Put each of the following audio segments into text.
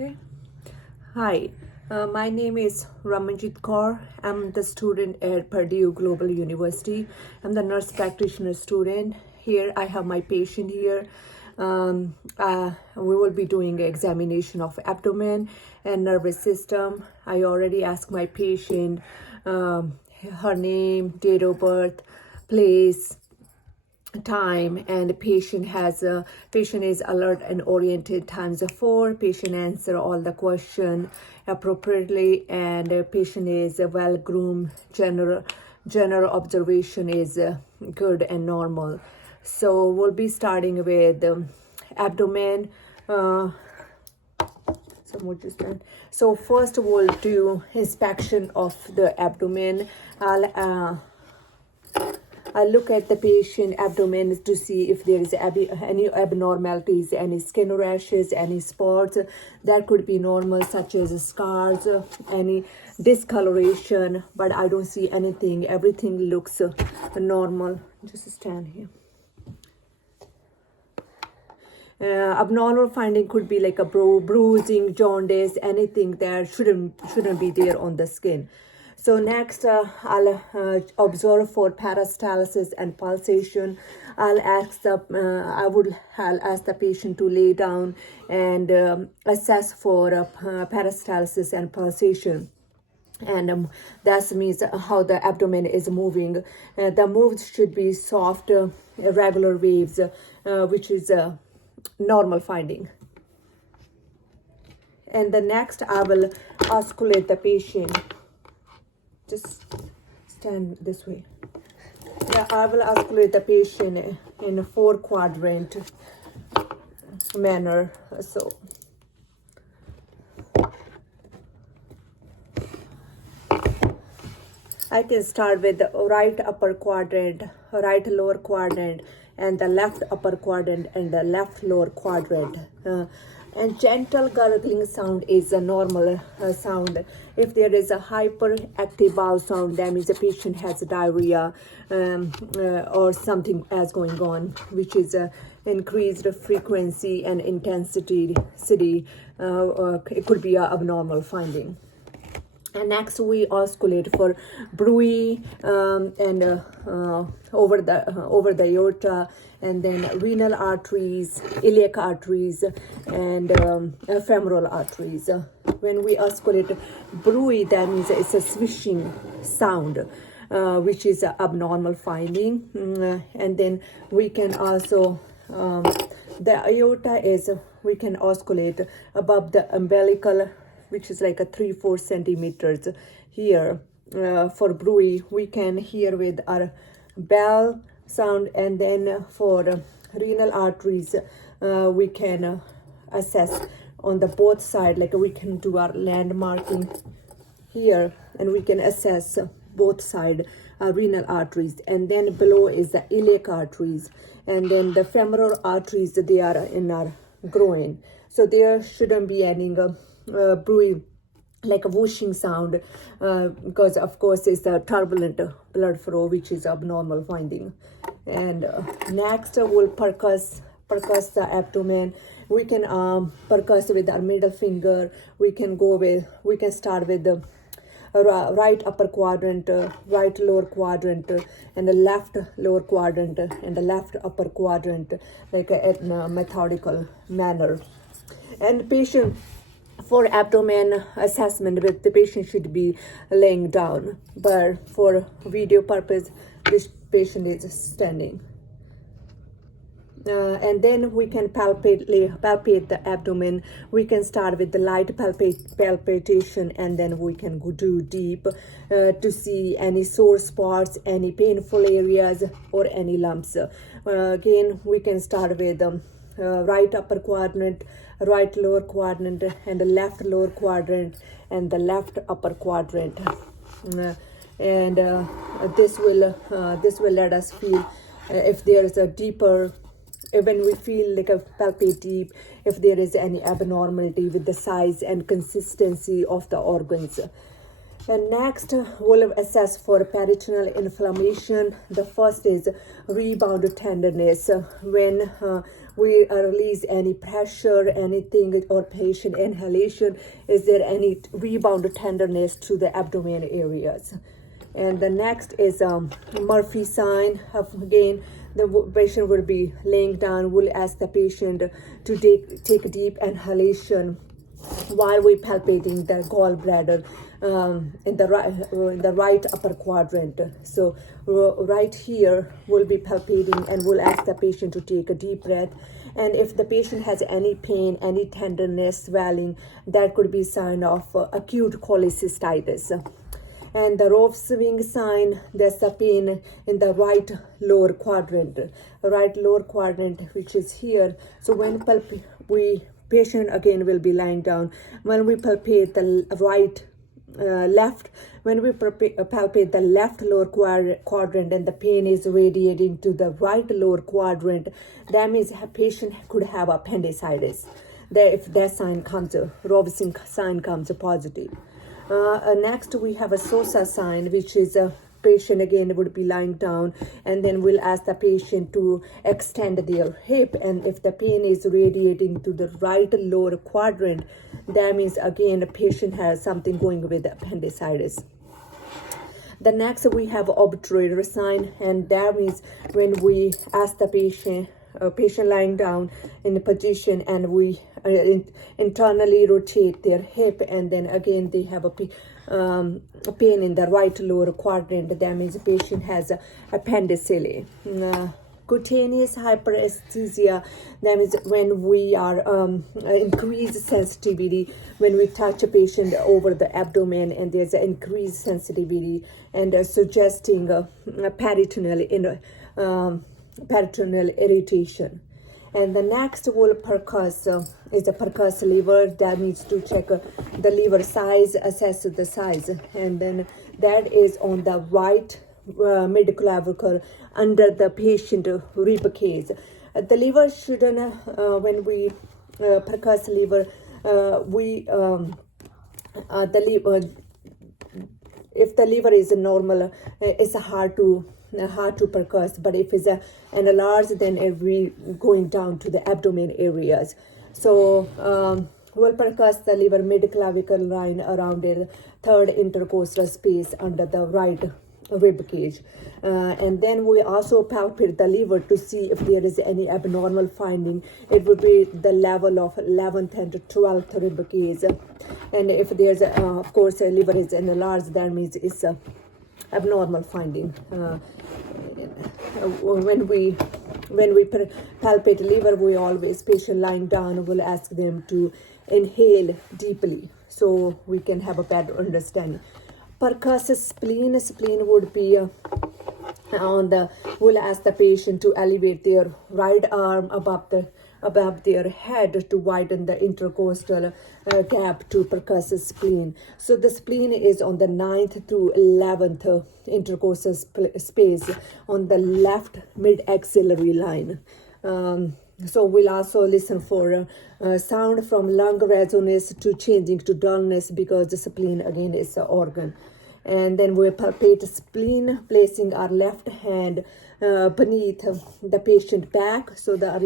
Okay. Hi, my name is Ramanjit Kaur. I'm the student at Purdue Global University. I'm the nurse practitioner student. Here I have my patient here. We will be doing examination of abdomen and nervous system. I already asked my patient her name, date of birth, place, time, and the patient is alert and oriented times 4. Patient answer all the question appropriately, and patient is well groomed. General observation is good and normal. So we'll be starting with abdomen. So first we'll do inspection of the abdomen. I look at the patient abdomen to see if there is any abnormalities, any skin rashes, any spots that could be normal, such as scars, any discoloration, but I don't see anything. Everything looks normal. Just stand here. Abnormal finding could be like a bruising, jaundice, anything that shouldn't be there on the skin. So next, I'll observe for peristalsis and pulsation. I'll ask the patient to lay down and assess for peristalsis and pulsation. And that means how the abdomen is moving. The moves should be soft, irregular waves, which is a normal finding. And the next, I will osculate the patient. Just stand this way. Yeah, I will osculate the patient in a 4-quadrant manner. So I can start with the right upper quadrant, right lower quadrant, and the left upper quadrant and the left lower quadrant. And gentle gurgling sound is a normal sound. If there is a hyperactive bowel sound, that means the patient has diarrhea or something else going on, which is increased frequency and intensity. It could be an abnormal finding. And next we osculate for bruit and over the aorta, and then renal arteries, iliac arteries, and femoral arteries. When we osculate bruit, that means it's a swishing sound, which is an abnormal finding. And then we can also the aorta is, we can osculate above the umbilical, which is like a 3-4 centimeters here. For bruit, we can hear with our bell sound, and then for renal arteries, we can assess on the both side, like we can do our landmarking here, and we can assess both side renal arteries. And then below is the iliac arteries, and then the femoral arteries, they are in our groin. So there shouldn't be any bruit, like a whooshing sound, because of course it's a turbulent blood flow, which is abnormal finding. And next we'll percuss the abdomen. We can percuss with our middle finger. We can start with the right upper quadrant, right lower quadrant, and the left lower quadrant, and the left upper quadrant, like in a methodical manner. And patient, for abdomen assessment, with the patient should be laying down, but for video purpose, this patient is standing. And then we can palpate the abdomen. We can start with the light palpation, and then we can go do deep to see any sore spots, any painful areas, or any lumps. Again, we can start with right upper quadrant, right lower quadrant, and the left lower quadrant, and the left upper quadrant. And this will let us feel if there is a deeper, when we feel like a palpate deep, if there is any abnormality with the size and consistency of the organs. And next, we'll assess for peritoneal inflammation. The first is rebound tenderness. When we release any pressure, anything, or patient inhalation. Is there any rebound tenderness to the abdomen areas? And the next is Murphy sign. Again, the patient will be laying down. We'll ask the patient to take a deep inhalation while we palpating the gallbladder in the right upper quadrant. So right here we'll be palpating, and we'll ask the patient to take a deep breath. And if the patient has any pain, any tenderness, swelling, that could be sign of acute cholecystitis. And the rope swing sign, that's the pain in the right lower quadrant, which is here. So when patient again will be lying down. When we palpate the palpate the left lower quadrant, and the pain is radiating to the right lower quadrant, that means a patient could have appendicitis. If that sign comes, Robson sign comes positive. Next we have a SOSA sign, which is a patient again would be lying down, and then we'll ask the patient to extend their hip, and if the pain is radiating to the right lower quadrant, that means again the patient has something going with appendicitis. The next we have obturator sign, and that means when we ask the patient lying down in a position, and we internally rotate their hip, and then again they have a pain in the right lower quadrant, that means the patient has appendicilla. Cutaneous hyperesthesia, that means when we are increased sensitivity, when we touch a patient over the abdomen, and there's an increased sensitivity, and suggesting peritoneal irritation. And the next will percuss is a percuss liver, that needs to check the liver size, assess the size, and then that is on the right mid-clavicle under the patient rib cage. The liver shouldn't, when we percuss liver, if the liver is normal, it's hard to percuss, but if it's enlarged, then it will going down to the abdomen areas. So we'll percuss the liver mid-clavicle line around the third intercostal space under the right rib cage, and then we also palpate the liver to see if there is any abnormal finding. It would be the level of 11th and 12th rib cage, and if there's of course a liver is enlarged, that means it's a abnormal finding. When we palpate liver, we always, patient lying down, will ask them to inhale deeply so we can have a better understanding. Percuss spleen would be we'll ask the patient to elevate their right arm above their head to widen the intercostal gap to percuss spleen. So the spleen is on the 9th to 11th intercostal space on the left mid-axillary line. So we'll also listen for sound from lung resonance to changing to dullness, because the spleen again is an organ. And then we'll palpate spleen, placing our left hand beneath the patient back. So the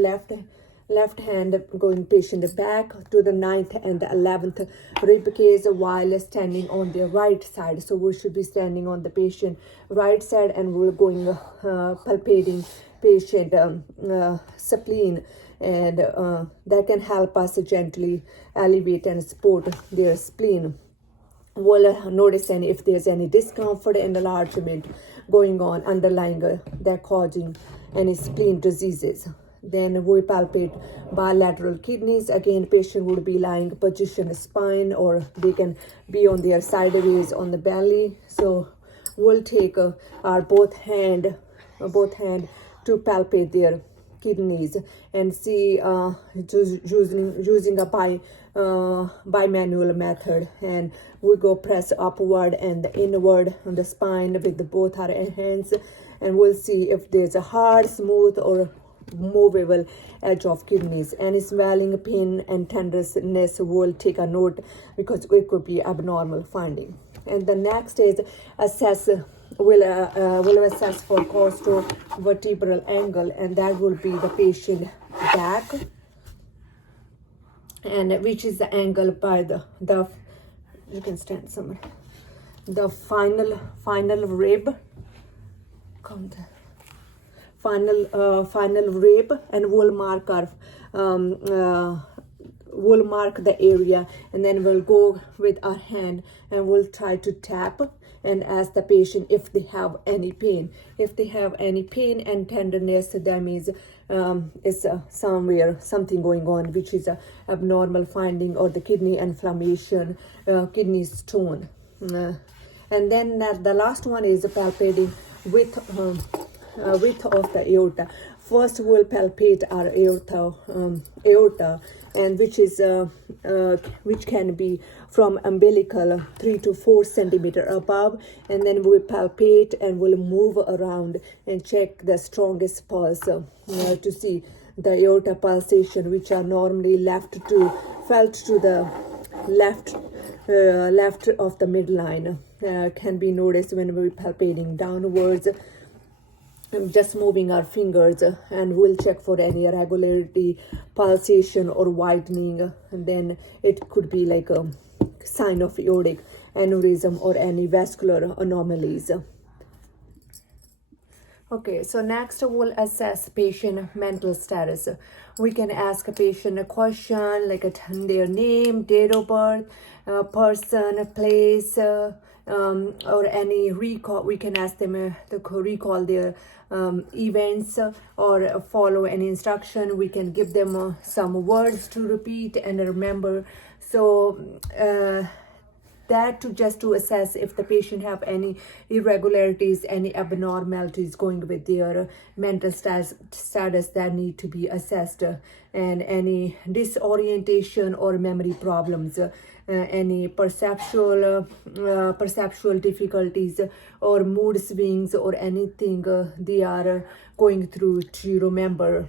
left hand going patient back to the 9th and the 11th rib cage while standing on the right side. So we should be standing on the patient right side, and we're going palpating patient spleen, and that can help us gently elevate and support their spleen. We'll notice if there's any discomfort and enlargement going on underlying that causing any spleen diseases. Then we palpate bilateral kidneys. Again, patient would be lying position spine, or they can be on their sideways on the belly. So we'll take our both hand to palpate their kidneys and see using a bimanual method, and we go press upward and inward on the spine with both our hands, and we'll see if there's a hard, smooth, or movable edge of kidneys. Any swelling, pain, and tenderness, will take a note because it could be abnormal finding. And the next is assess will assess for costovertebral angle, and that will be the patient back, and which is the angle by the you can stand somewhere, the final rib, come there, final rib, and we'll mark our we'll mark the area, and then we'll go with our hand and we'll try to tap and ask the patient if they have any pain. If they have any pain and tenderness, that means it's somewhere something going on, which is a abnormal finding, or the kidney inflammation, kidney stone. And then the last one is palpating width of the aorta. First, we'll palpate our aorta, and which can be from umbilical 3 to 4 centimeter above, and then we'll palpate and we'll move around and check the strongest pulse to see the aorta pulsation, which are normally felt to the left of the midline. Can be noticed when we're palpating downwards. Just moving our fingers, and we'll check for any irregularity, pulsation, or widening, and then it could be like a sign of aortic aneurysm or any vascular anomalies. Okay, so next we'll assess patient mental status. We can ask a patient a question like their name, date of birth, person, place, or any recall. We can ask them to recall their events or follow any instruction. We can give them some words to repeat and remember. So that to assess if the patient have any irregularities, any abnormalities going with their mental status that need to be assessed, and any disorientation or memory problems, any perceptual difficulties or mood swings, or anything they are going through to remember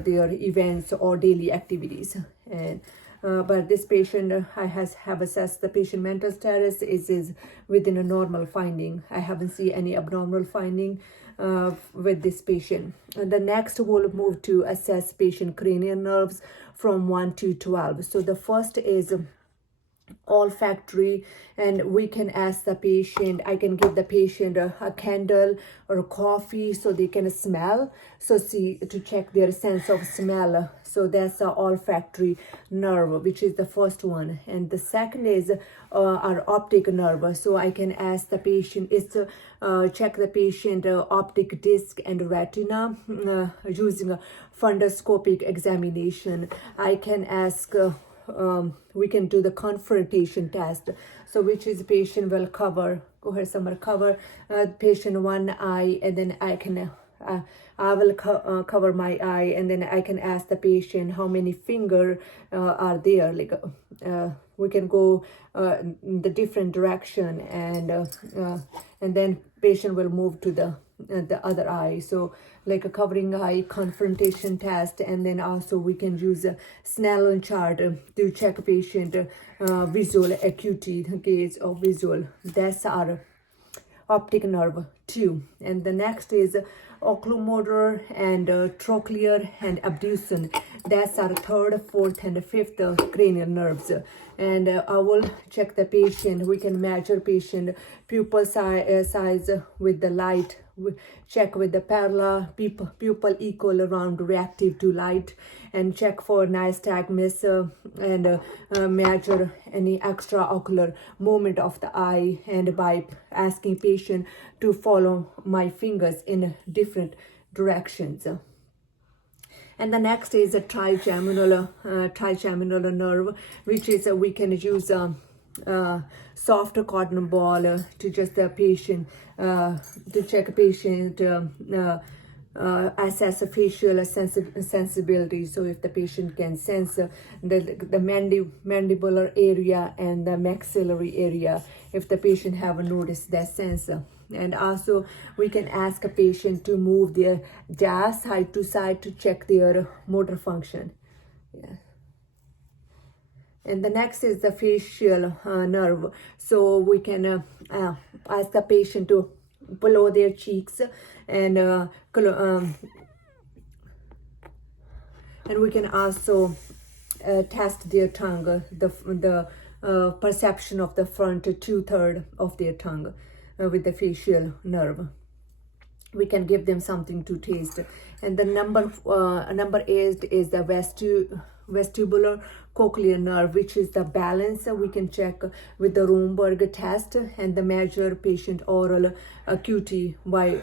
their events or daily activities. And but this patient, I have assessed the patient mental status is within a normal finding. I haven't seen any abnormal finding with this patient. And the next we'll move to assess patient cranial nerves from 1 to 12. So the first is olfactory, and we can ask the patient, I can give the patient a candle or a coffee so they can smell, so see to check their sense of smell. So that's the olfactory nerve, which is the first one. And the second is our optic nerve. So I can ask the patient is to check the patient optic disc and retina using a fundoscopic examination. I can ask we can do the confrontation test, so which is patient will cover patient one eye, and then I will cover my eye, and then I can ask the patient how many finger are there, like we can go in the different direction, and then patient will move to the other eye. So like a covering eye, confrontation test, and then also we can use a Snellen chart to check patient visual acuity, gaze or visual. That's our optic nerve 2. And the next is oculomotor and trochlear and abduction. That's our 3rd, 4th, and 5th cranial nerves. And I will check the patient. We can measure patient pupil size with the light. We check with the pupil equal round reactive to light, and check for nystagmus and measure any extraocular movement of the eye, and by asking patient to follow my fingers in different directions. And the next is a trigeminal nerve, which is we can use soft cotton ball to just the patient to check a patient assess a facial sensibility. So if the patient can sense the mandibular area and the maxillary area, if the patient have noticed that sense. And also we can ask a patient to move their jaw side to side to check their motor function. Yeah. And the next is the facial nerve. So we can ask the patient to blow their cheeks, and we can also test their tongue, the perception of the front 2/3 of their tongue with the facial nerve. We can give them something to taste. And the number 8 is the vestibular cochlear nerve, which is the balance. We can check with the Romberg test and the measure patient oral acuity by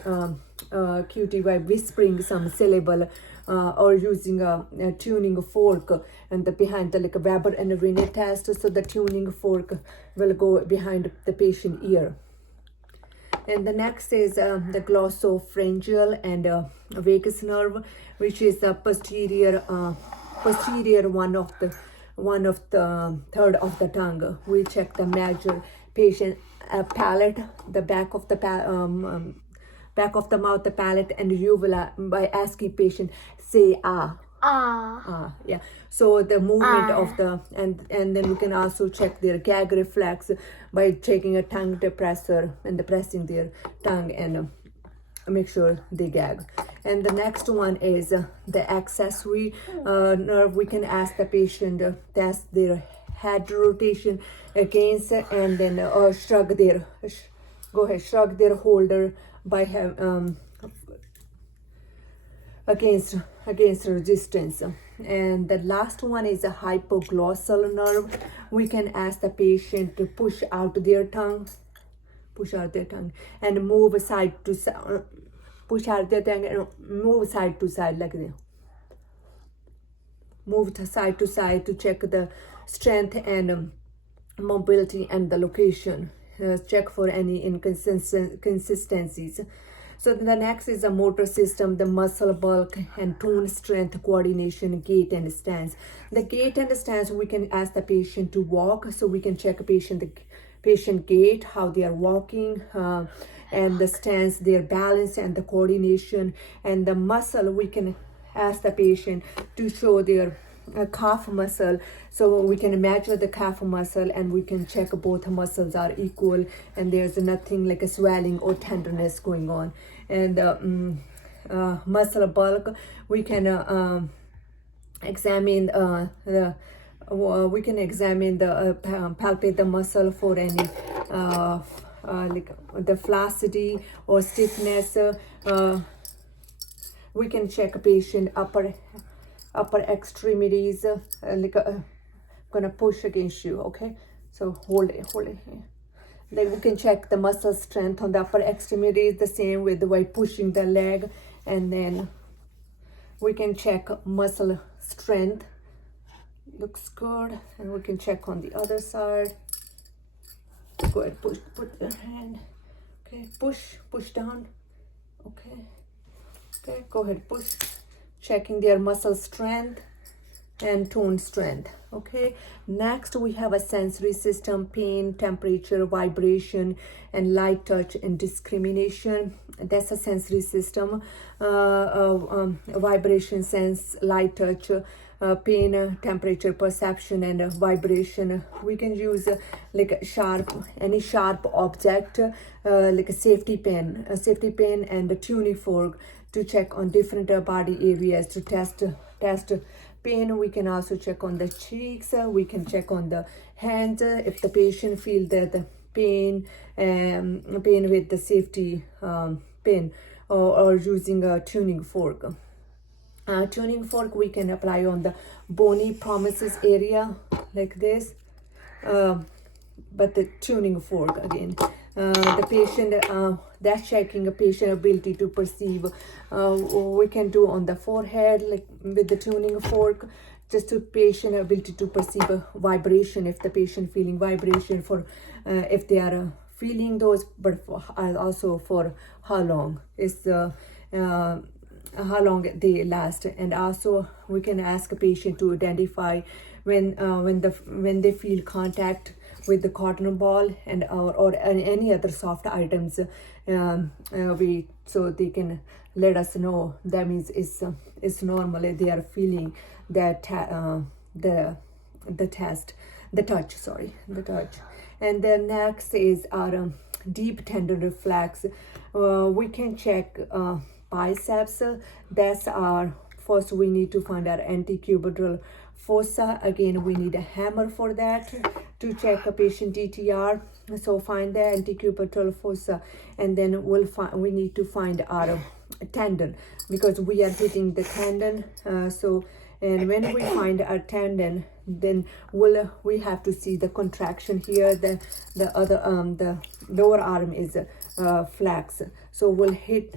whispering some syllable or using a tuning fork, and the behind the like a Weber and Rene test. So the tuning fork will go behind the patient ear. And the next is the glossopharyngeal and vagus nerve, which is the posterior one of the third of the tongue. We check the measure patient palate, the back of the mouth, the palate, and uvula by asking patient say ah. Yeah. So the movement of the and then we can also check their gag reflex by checking a tongue depressor and pressing their tongue and make sure they gag. And the next one is the accessory nerve. We can ask the patient to test their head rotation against and then shrug their holder by against resistance. And the last one is a hypoglossal nerve. We can ask the patient to push out their tongue and move side to side, push out their tongue and move side to side like this. Move side to side to check the strength and mobility and the location. Check for any inconsistencies. So the next is the motor system, the muscle bulk and tone, strength, coordination, gait and stance. The gait and stance, we can ask the patient to walk, so we can check the patient gait, how they are walking, and the stance, their balance and the coordination. And the muscle, we can ask the patient to show their calf muscle, so we can measure the calf muscle and we can check both muscles are equal and there's nothing like a swelling or tenderness going on. And muscle bulk, we can examine palpate the muscle for any like the flaccidity or stiffness. We can check a patient upper extremities, gonna push against you, okay? So hold it here. Then we can check the muscle strength on the upper extremities, the same with the way pushing the leg, and then we can check muscle strength. Looks good. And we can check on the other side. Go ahead, put your hand. Okay, push down. Okay, go ahead, push. Checking their muscle strength and tone strength. Okay, next we have a sensory system: pain, temperature, vibration, and light touch and discrimination. That's a sensory system. Vibration, sense, light touch, pain, temperature, perception, and vibration. We can use like any sharp object, like a safety pin and a tuning fork to check on different body areas to test pain. We can also check on the cheeks. We can check on the hands if the patient feels that the pain with the safety pin, or using a tuning fork. Tuning fork we can apply on the bony prominences area like this, but the tuning fork again. The patient, that's checking a patient ability to perceive. We can do on the forehead, like with the tuning fork, just to patient ability to perceive a vibration, if the patient feeling vibration, for if they are feeling those, but also for how long is how long they last. And also we can ask a patient to identify when they feel contact with the cotton ball and or any other soft items, so they can let us know. That means it's normal, they are feeling that the touch. And then next is our deep tendon reflex. We can check biceps. That's our first. We need to find our antecubital fossa. Again, we need a hammer for that to check a patient DTR. So find the antecubital fossa, and then we need to find our tendon, because we are hitting the tendon. And when we find our tendon, then we have to see the contraction here. The lower arm is flex, so we'll hit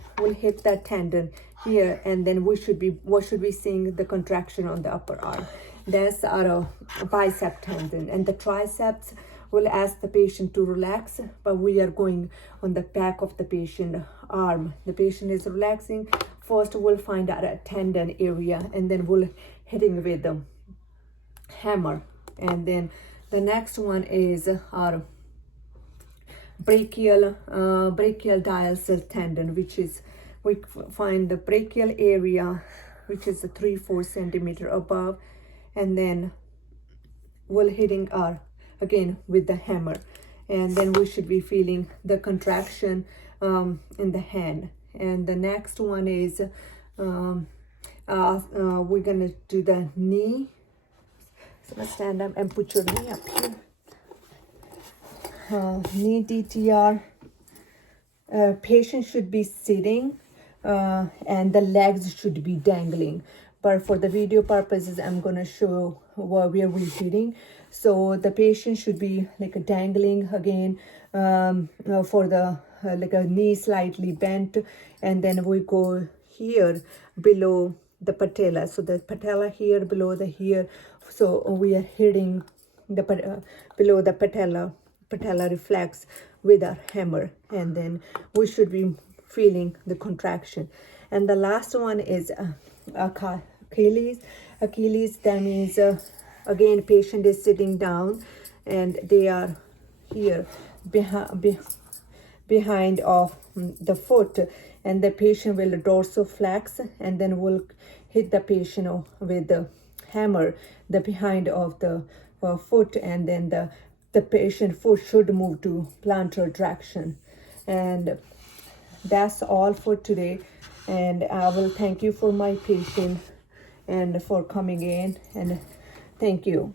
that tendon here, and then we should be seeing the contraction on the upper arm. That's our bicep tendon. And the triceps, we'll ask the patient to relax, but we are going on the back of the patient arm. The patient is relaxing. First, we'll find our tendon area, and then we'll hitting with the hammer. And then the next one is our brachial diaceal tendon, which is, we find the brachial area, which is 3-4 centimeter above, and then we'll hitting our, again with the hammer, and then we should be feeling the contraction in the hand. And the next one is we're gonna do the knee. So stand up and put your knee up here. Knee DTR. Patient should be sitting and the legs should be dangling. But for the video purposes, I'm gonna show where we're hitting. So the patient should be like dangling again, for the like a knee slightly bent, and then we go here below the patella. So the patella here below the here. So we are hitting the below the patella reflex with our hammer, and then we should be feeling the contraction. And the last one is Achilles. That means again patient is sitting down and they are here behind of the foot, and the patient will dorsiflex, and then we'll hit the patient with the hammer the behind of the foot, and then the patient foot should move to plantar traction. And that's all for today, and I will thank you for my patient and for coming in, and thank you.